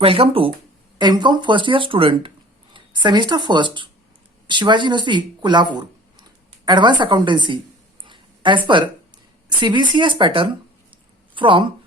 Welcome to MCom first year student, semester first, Shivaji University, Kolhapur, Advanced Accountancy. As per CBCS pattern from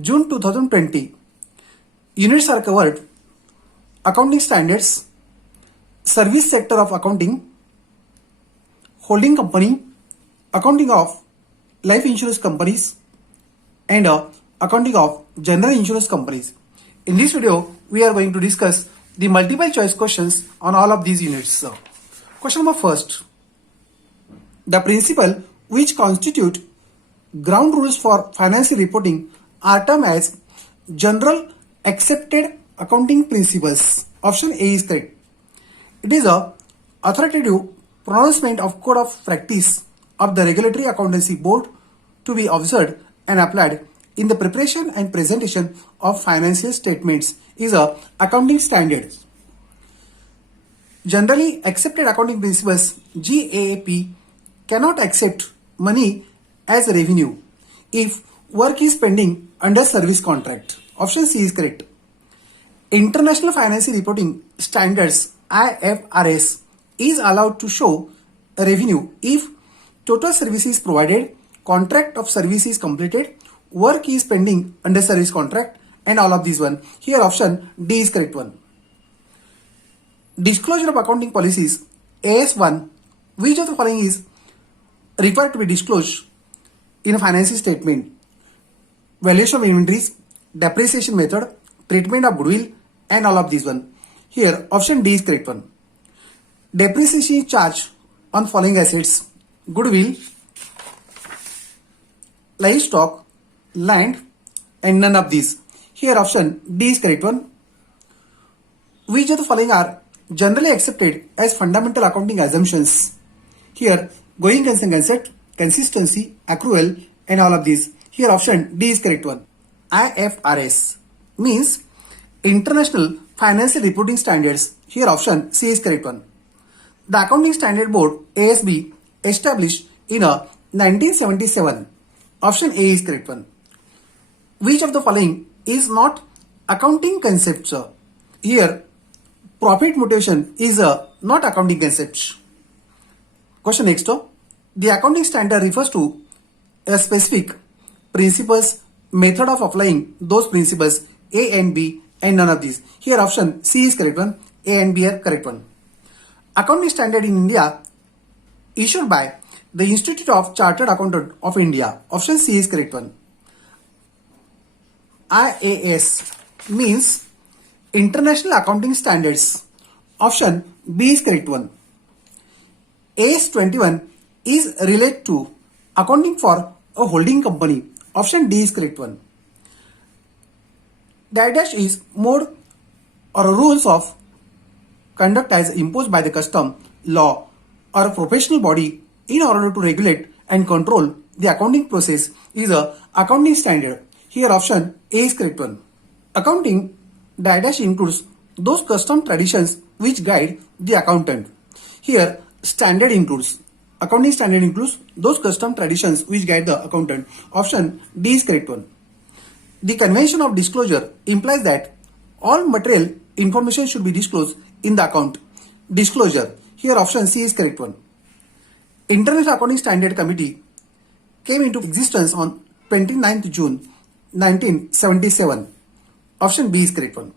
June 2020, units are covered: accounting standards, service sector of accounting, holding company, accounting of life insurance companies, and accounting of general insurance companies. In this video, we are going to discuss the multiple choice questions on all of these units. Question number first. The principle which constitute ground rules for financial reporting are termed as general accepted accounting principles. Option A is correct. It is a authoritative pronouncement of code of practice of the regulatory accountancy board to be observed and applied in the preparation and presentation of financial statements is a accounting standards. Generally accepted accounting principles GAAP cannot accept money as revenue if work is pending under service contract. Option C is correct. International Financial Reporting Standards IFRS is allowed to show revenue if total service is provided, contract of service is completed, work is pending under service contract, and all of these one. Here option D is correct one. Disclosure of accounting policies AS1. Which of the following is required to be disclosed in a financial statement? Valuation of inventories, depreciation method, treatment of goodwill, and all of these one. Here option D is correct one. Depreciation is charged on following assets: goodwill, livestock, land, and none of these. Here option D is correct one. Which of the following are generally accepted as fundamental accounting assumptions? Here going concern concept, consistency, accrual, and all of these. Here option D is correct one. IFRS means International Financial Reporting Standards. Here option C is correct one. The Accounting Standard Board ASB established in 1977. Option A is correct one. Which of the following is not accounting concepts? Here profit motivation is not accounting concept. Question next. The accounting standard refers to a specific principles, method of applying those principles A and B, and none of these. Here option C is correct one. A and B are correct one. Accounting standard in India issued by the Institute of Chartered Accountant of India. Option C is correct one. IAS means International Accounting Standards. Option B is correct one. AS 21 is related to accounting for a holding company. Option D is correct one. Dash is mode or rules of conduct as imposed by the custom, law, or a professional body in order to regulate and control the accounting process is a accounting standard. Here option A is correct one. Accounting dash includes those custom traditions which guide the accountant. Here standard includes, accounting standard includes those custom traditions which guide the accountant. Option D is correct one. The convention of disclosure implies that all material information should be disclosed in the account. Disclosure. Here option C is correct one. International Accounting Standard Committee came into existence on 29th June 1977. Option B is correct one.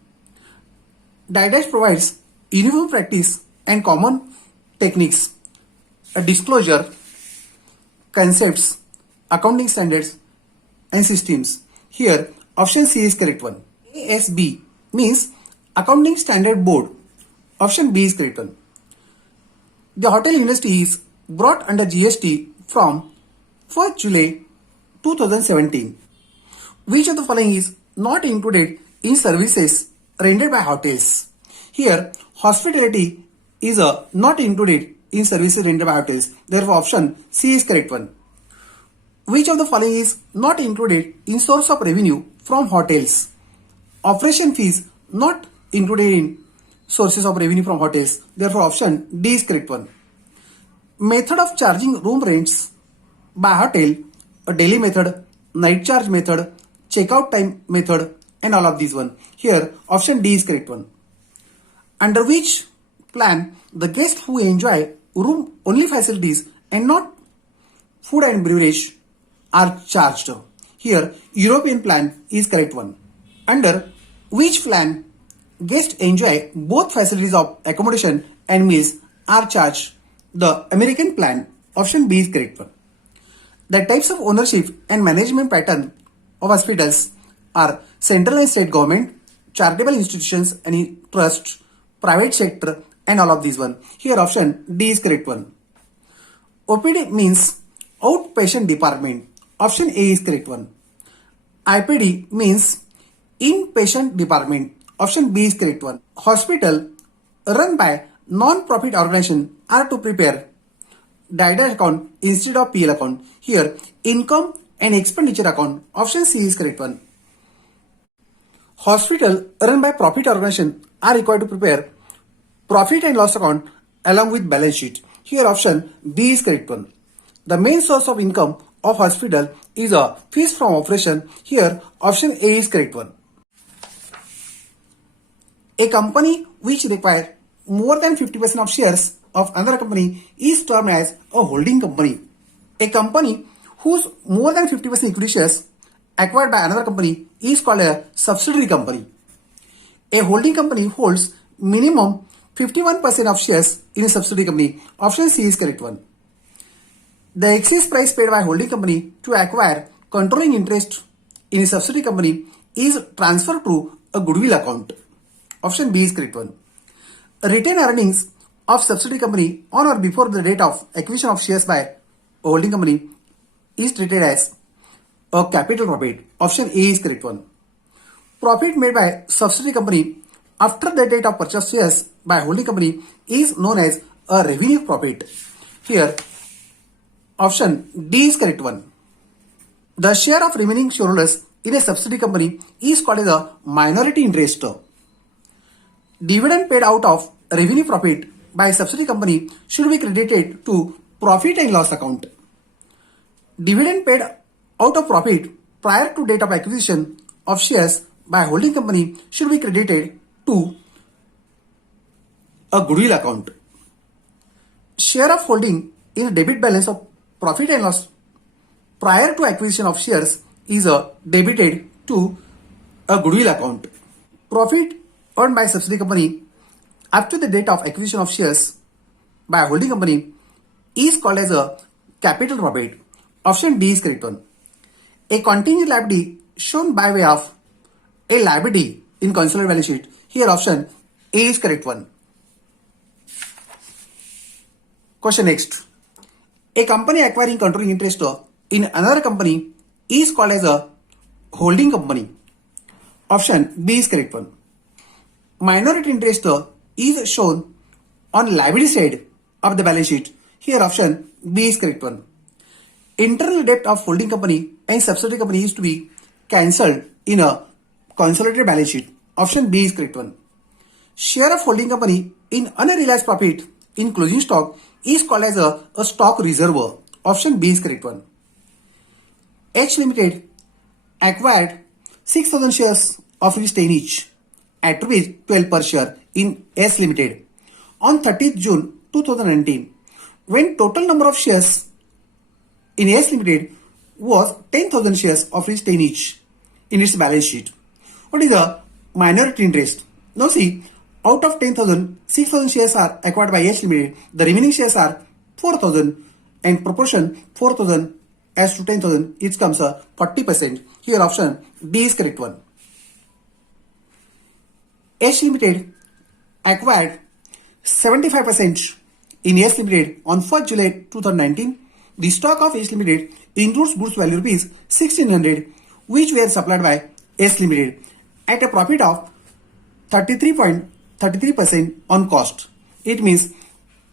Dash provides uniform practice and common techniques, a disclosure, concepts, accounting standards, and systems. Here option C is correct one. ASB means Accounting Standard Board. Option B is correct one. The hotel industry is brought under GST from 1st July 2017. Which of the following is not included in services rendered by hotels? Here hospitality is not included in services rendered by hotels. Therefore option C is correct one. Which of the following is not included in source of revenue from hotels? Operation fees not included in sources of revenue from hotels. Therefore option D is correct one. Method of charging room rents by hotel: a daily method, night charge method, checkout time method, and all of these one. Here option D is correct one. Under which plan the guests who enjoy room only facilities and not food and beverage are charged? Here European plan is correct one. Under which plan guests enjoy both facilities of accommodation and meals are charged? The American plan. Option B is correct one. The types of ownership and management pattern of hospitals are central and state government, charitable institutions and trusts, private sector and all of these one. Here option D is correct one. OPD means outpatient department. Option A is correct one. IPD means inpatient department. Option B is correct one. Hospital run by non-profit organization are to prepare direct account instead of PL account. Here income and expenditure account. Option C is correct one. Hospital run by profit organization are required to prepare profit and loss account along with balance sheet. Here option B is correct one. The main source of income of hospital is a fees from operation. Here option A is correct one. A company which requires more than 50% of shares of another company is termed as a holding company. A company whose more than 50% equity shares acquired by another company is called a subsidiary company. A holding company holds minimum 51% of shares in a subsidiary company. Option C is correct one. The excess price paid by holding company to acquire controlling interest in a subsidiary company is transferred to a goodwill account. Option B is correct one. Retained earnings of subsidiary company on or before the date of acquisition of shares by a holding company is treated as a capital profit. Option A is correct one. Profit made by subsidiary company after the date of purchase shares by holding company is known as a revenue profit. Here option D is correct one. The share of remaining shareholders in a subsidiary company is called as a minority interest. Dividend paid out of revenue profit by subsidiary company should be credited to profit and loss account. Dividend paid out of profit prior to date of acquisition of shares by holding company should be credited to a goodwill account. Share of holding in a debit balance of profit and loss prior to acquisition of shares is debited to a goodwill account. Profit earned by subsidiary company after the date of acquisition of shares by a holding company is called as a capital profit. Option D is correct one. A contingent liability shown by way of a liability in consolidated balance sheet. Here option A is correct one. Question next. A company acquiring controlling interest in another company is called as a holding company. Option B is correct one. Minority interest is shown on liability side of the balance sheet. Here option B is correct one. Internal debt of holding company and subsidiary company is to be cancelled in a consolidated balance sheet. Option B is correct one. Share of holding company in unrealized profit in closing stock is called as a stock reserve. Option B is correct one. H Limited acquired 6,000 shares of rupees 10 each at rupees 12 per share in S Limited on 30th June 2019 when total number of shares in S Limited was 10,000 shares of rupees 10 each in its balance sheet. What is the minority interest? Now see, out of 10,000, 6,000 shares are acquired by S Limited. The remaining shares are 4,000 and proportion 4,000 as to 10,000, it comes a 40%. Here option D is correct one. S Limited acquired 75% in S Limited on 1st July 2019. The stock of S Limited includes goods value rupees 1600 which were supplied by S Limited at a profit of 33.33% on cost. It means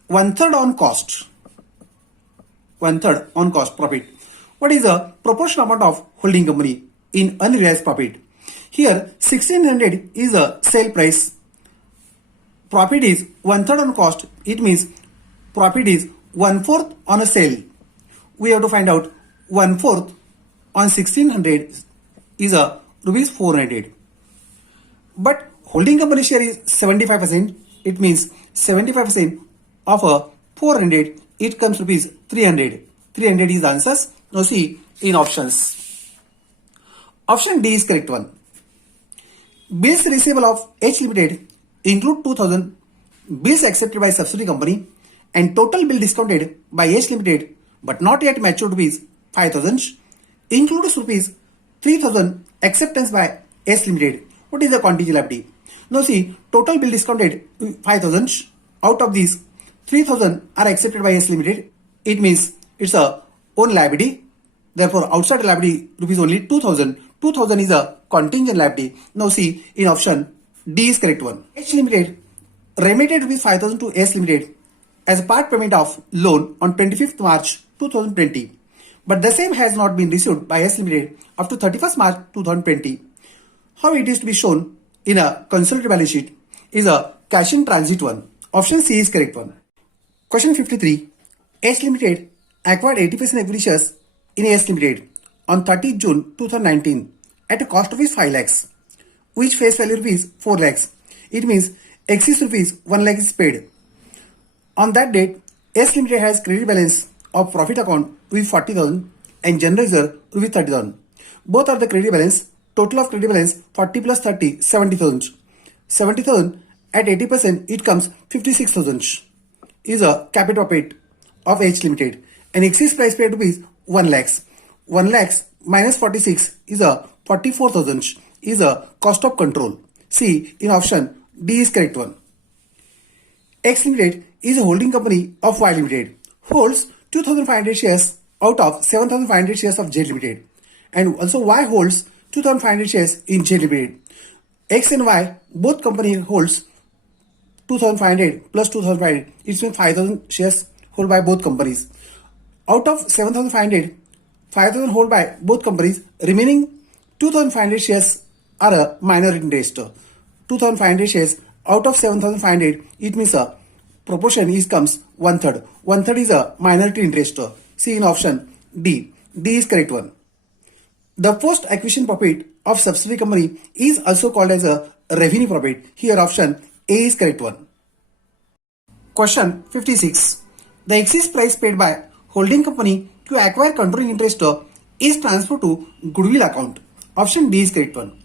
one-third on cost. One-third on cost profit. What is the proportional amount of holding company in unrealized profit? Here 1600 is the sale price. Profit is one-third on cost. It means profit is 1/4 on a sale. We have to find out 1/4 on 1600 is a rupees 400. But holding company share is 75%. It means 75% of a 400, it comes rupees 300. 300 is the answers. Now see in options. Option D is correct one. Bills receivable of H Limited include 2000 bills accepted by subsidiary company and total bill discounted by H Limited but not yet matured rupees 5000 includes rupees 3000 acceptance by S Limited. What is the contingent liability? Now see, total bill discounted 5000. Out of these, 3000 are accepted by S Limited. It means it's a own liability. Therefore, outside liability rupees only 2000. 2000 is a contingent liability. Now see, in option D is correct one. H Limited remitted rupees 5000 to S Limited as a part payment of loan on 25th March 2020. But the same has not been received by S Limited up to 31st March 2020. How it is to be shown in a consolidated balance sheet is a cash in transit one. Option C is correct one. Question 53. S Limited acquired 80% equity shares in S Limited on 30th June 2019 at a cost of rupees 5 lakhs, which face value rupees 4 lakhs. It means excess rupees 1 lakh is paid. On that date, S Limited has credit balance of profit account with 40,000 and general reserve with 30,000. Both are the credit balance. Total of credit balance 40 plus 30, 70,000. 70,000 at 80% it comes 56,000 is a capital paid of H Limited and excess price paid rupees 1 lakhs. 1 lakhs minus 46 is a 44,000 is a cost of control. C in option D is correct one. X Limited is a holding company of Y Limited, holds 2,500 shares out of 7,500 shares of J Limited, and also Y holds 2,500 shares in J Limited. X and Y both company holds 2,500 plus 2,500. It means 5,000 shares held by both companies. Out of 7,500, 5,000 held by both companies. Remaining 2,500 shares are a minor interest. 2,500 shares out of 7,500. It means a proportion is comes 1/3. 1/3 is a minority interest. See in option D. D is correct one. The post acquisition profit of subsidiary company is also called as a revenue profit. Here option A is correct one. Question 56. The excess price paid by holding company to acquire controlling interest is transferred to goodwill account. Option D is correct one.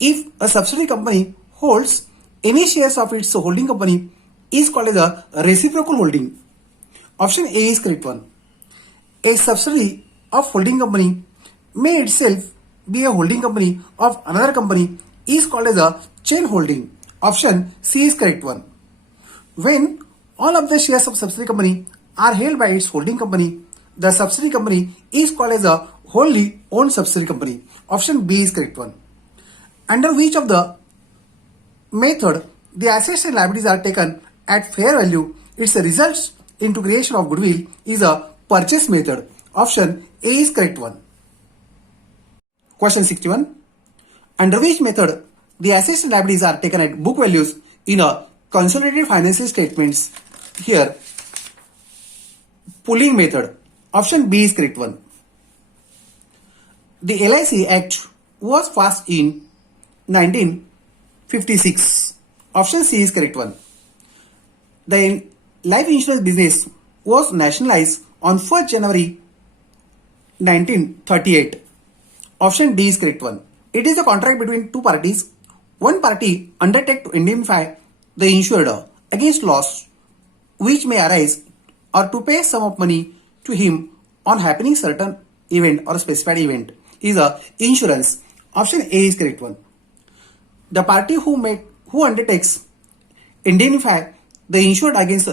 If a subsidiary company holds any shares of its holding company is called as a reciprocal holding. Option A is correct one. A subsidiary of holding company may itself be a holding company of another company is called as a chain holding. Option C is correct one. When all of the shares of subsidiary company are held by its holding company, the subsidiary company is called as a wholly owned subsidiary company. Option B is correct one. Under which of the method the assets and liabilities are taken at fair value, its results into creation of goodwill is a purchase method. Option A is correct one. Question 61. Under which method the assets and liabilities are taken at book values in a consolidated financial statements? Here, pooling method. Option B is correct one. The LIC Act was passed in 1956. Option C is correct one. The life insurance business was nationalized on 1st January 1938. Option D is correct one. It is a contract between two parties. One party undertake to indemnify the insured against loss which may arise or to pay sum of money to him on happening certain event or specified event is a insurance. Option A is correct one. The party who undertakes indemnify the insured against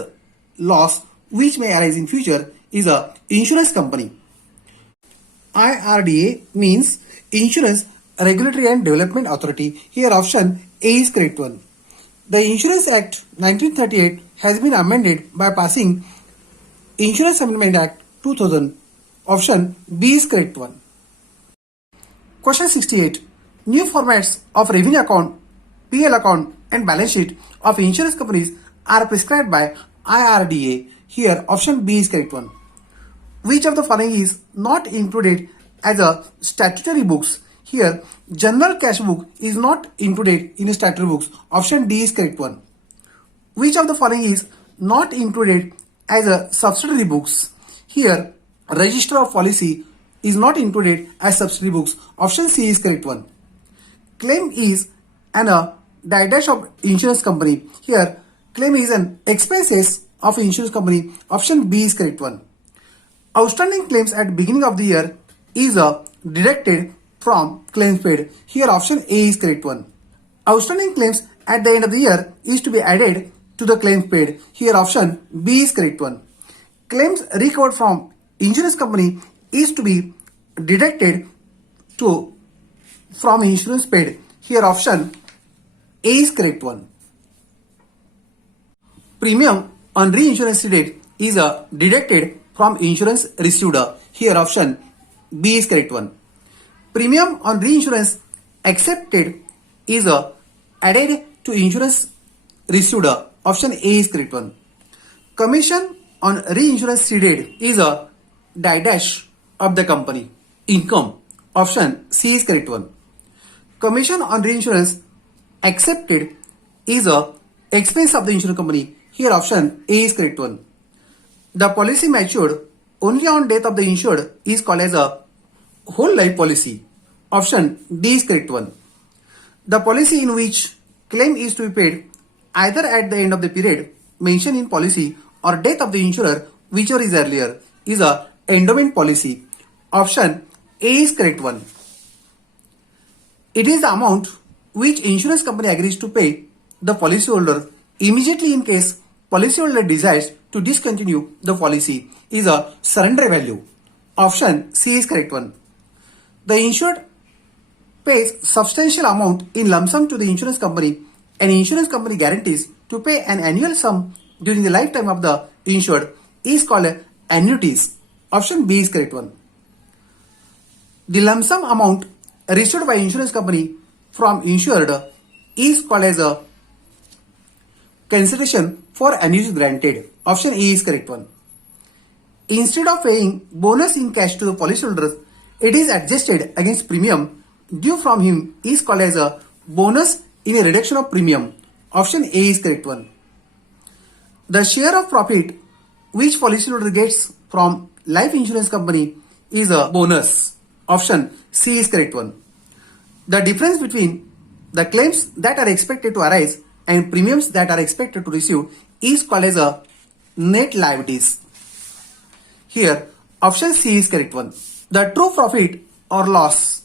loss which may arise in future is a insurance company. IRDA means Insurance Regulatory and Development Authority. Here option A is correct one. The Insurance Act 1938 has been amended by passing Insurance Amendment Act 2000. Option B is correct one. Question 68. New formats of revenue account, PL account and balance sheet of insurance companies are prescribed by IRDA. Here option B is correct one. Which of the following is not included as a statutory books? Here, general cash book is not included in statutory books. Option D is correct one. Which of the following is not included as a subsidiary books? Here, register of policy is not included as subsidiary books. Option C is correct one. Claim is an dash of insurance company. Here, claim is an expenses of insurance company. Option B is correct one. Outstanding claims at beginning of the year is deducted from claims paid. Here, option A is correct one. Outstanding claims at the end of the year is to be added to the claims paid. Here, option B is correct one. Claims recovered from insurance company is to be deducted from insurance paid. Here, option A is correct one. Premium on reinsurance ceded is deducted from insurance received. Here, option B is correct one. Premium on reinsurance accepted is added to insurance received. Option A is correct one. Commission on reinsurance ceded is a dash of the company income. Option C is correct one. Commission on reinsurance accepted is a expense of the insurance company. Here, option A is correct one. The policy matured only on death of the insured is called as a whole life policy. Option D is correct one. The policy in which claim is to be paid either at the end of the period mentioned in policy or death of the insurer, whichever is earlier, is a endowment policy. Option A is correct one. It is the amount which insurance company agrees to pay the policyholder immediately in case policyholder desires to discontinue the policy is a surrender value. Option C is correct one. The insured pays substantial amount in lump sum to the insurance company and insurance company guarantees to pay an annual sum during the lifetime of the insured is called annuities. Option B is correct one. The lump sum amount received by insurance company from insured is called as a consideration for annuities granted. Option A is correct one. Instead of paying bonus in cash to the policyholders, it is adjusted against premium due from him is called as a bonus in a reduction of premium. Option A is correct one. The share of profit which policyholder gets from life insurance company is a bonus. Option C is correct one. The difference between the claims that are expected to arise and premiums that are expected to receive is called as a net liabilities. Here, option C is correct one. The true profit or loss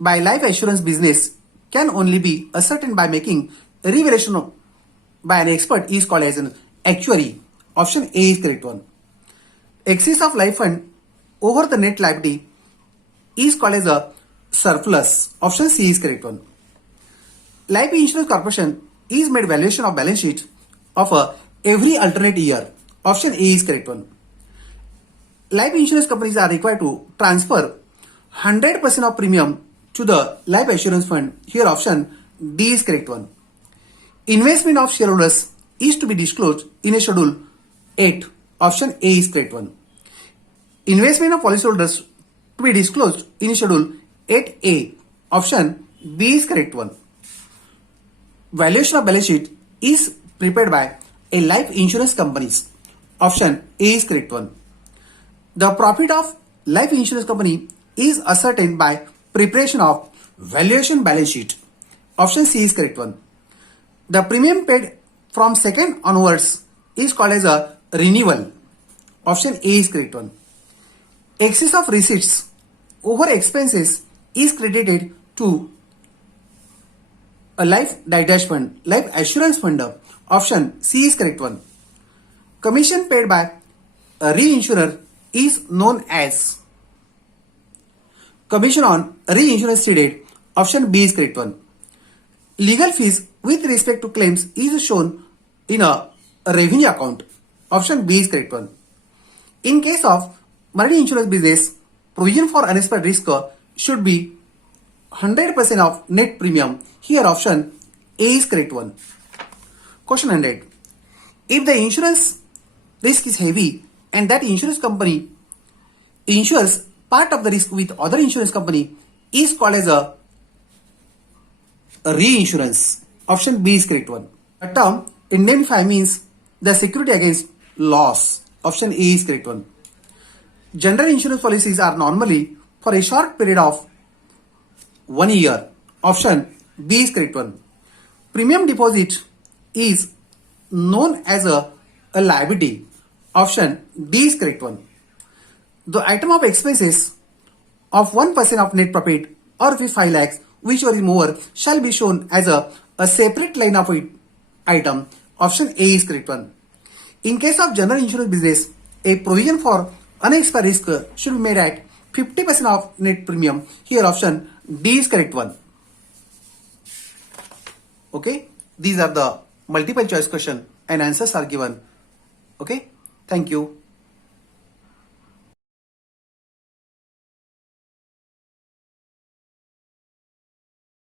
by life assurance business can only be ascertained by making a revaluation by an expert is called as an actuary. Option A is correct one. Excess of life fund over the net liability is called as a surplus. Option C is correct one. Life Insurance Corporation is made valuation of balance sheet of every alternate year. Option A is correct one. Life insurance companies are required to transfer 100% of premium to the life assurance fund. Here, option D is correct one. Investment of shareholders is to be disclosed in a schedule 8. Option A is correct one. Investment of policyholders to be disclosed in schedule 8A. Option B is correct one. Valuation of balance sheet is prepared by a life insurance companies. Option A is correct one. The profit of life insurance company is ascertained by preparation of valuation balance sheet. Option C is correct one. The premium paid from second onwards is called as a renewal. Option A is correct one. Excess of receipts over expenses is credited to a life dash fund, life assurance fund. Option C is correct one. Commission paid by a reinsurer is known as commission on reinsurance ceded. Option B is correct one. Legal fees with respect to claims is shown in a revenue account. Option B is correct one. In case of marine insurance business, provision for unexpected risk should be 100% of net premium. Here, option A is correct one. Question 100. If the insurance risk is heavy and that insurance company insures part of the risk with other insurance company is called as a reinsurance. Option B is correct one. The term indemnify means the security against loss. Option A is correct one. General insurance policies are normally for a short period of 1 year. Option B is correct one. Premium deposit is known as a liability. Option D is correct one. The item of expenses of 1% of net profit or rupees 5 lakhs, whichever is more, shall be shown as a separate line of item. Option A is correct one. In case of general insurance business, a provision for unexpired risk should be made at 50% of net premium. Here option D is correct one. Okay, these are the multiple choice question and answers are given. Okay, thank you.